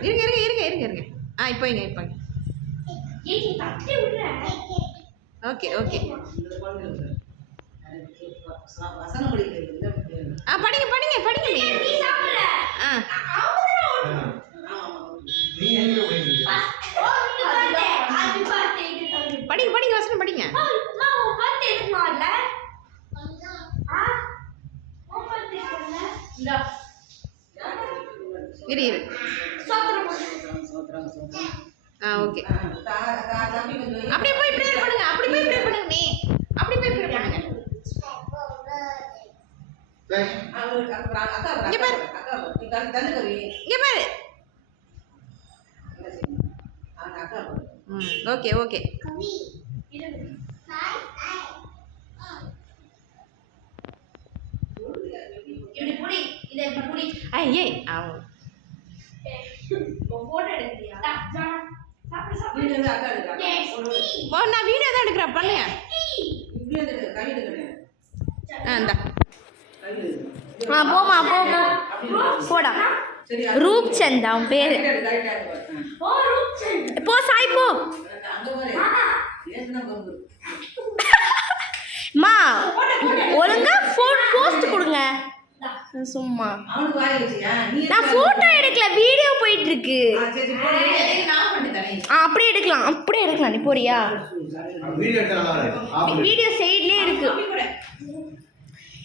இருங்க இருங்க இருங்க இருங்க இருங்க இப்போ இங்க ஓகே ஓகே படிங்க படிங்க படிங்க படிங்க படிங்க வசனம் படிங்க இரு இரு ஓகே அப்படியே போய் ப்ரேயர் பண்ணுங்க அப்படி போய் ப்ரே பண்ணுங்க நீ அப்படி போய் ப்ரே பண்ணுங்க இங்க பாரு இங்க பாரு ஓகே ஓகே ஐயே நான் வீடியோ தான் எடுக்கிறேன் பண்ணுங்க போமா போ போடா ரூப்சந்த் அவன் பேரு போ சாய் போ மா ஒழுங்கா போஸ்ட் கொடுங்க சும்மா நான் போட்டோ எடுக்கல வீடியோ போயிட்டு இருக்கு அப்படியே எடுக்கலாம் நீ போறியா வீடியோ சைட்லயே இருக்கு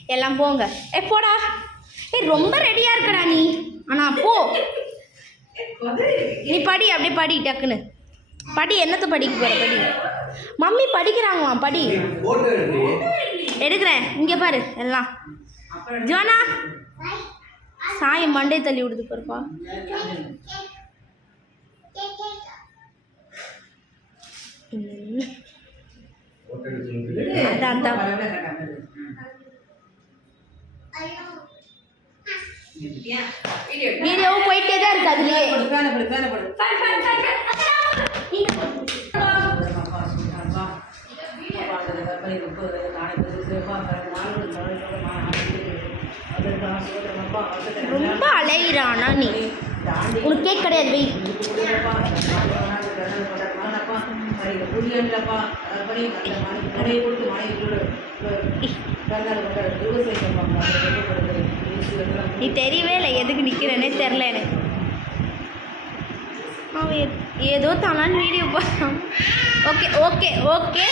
எல்லாம் போங்க போடா ரொம்ப ரெடியா இருக்கடா நீ ஆனா போ நீ படி அப்படியே படி டக்குன்னு படி என்னத்தை படிக்க போற படி மம்மி படிக்கிறாங்களாம் படி எடுக்கிறேன் இங்க பாரு எல்லாம் ஜோனா சாயம் மண்டே தள்ளி விடுது பாருப்பா அதான் வீடியோவும் போயிட்டே தான் இருக்கு அதுலயே ரொம்ப அலையிறானா நீ உனக்கு கேக் கிடையாது வை நீ தெரியவே இல்லை எதுக்கு நிற்கிறேன்னே தெரில எனக்கு அவன் ஏதோ தானான்னு வீடியோ போடுறான் ஓகே ஓகே ஓகே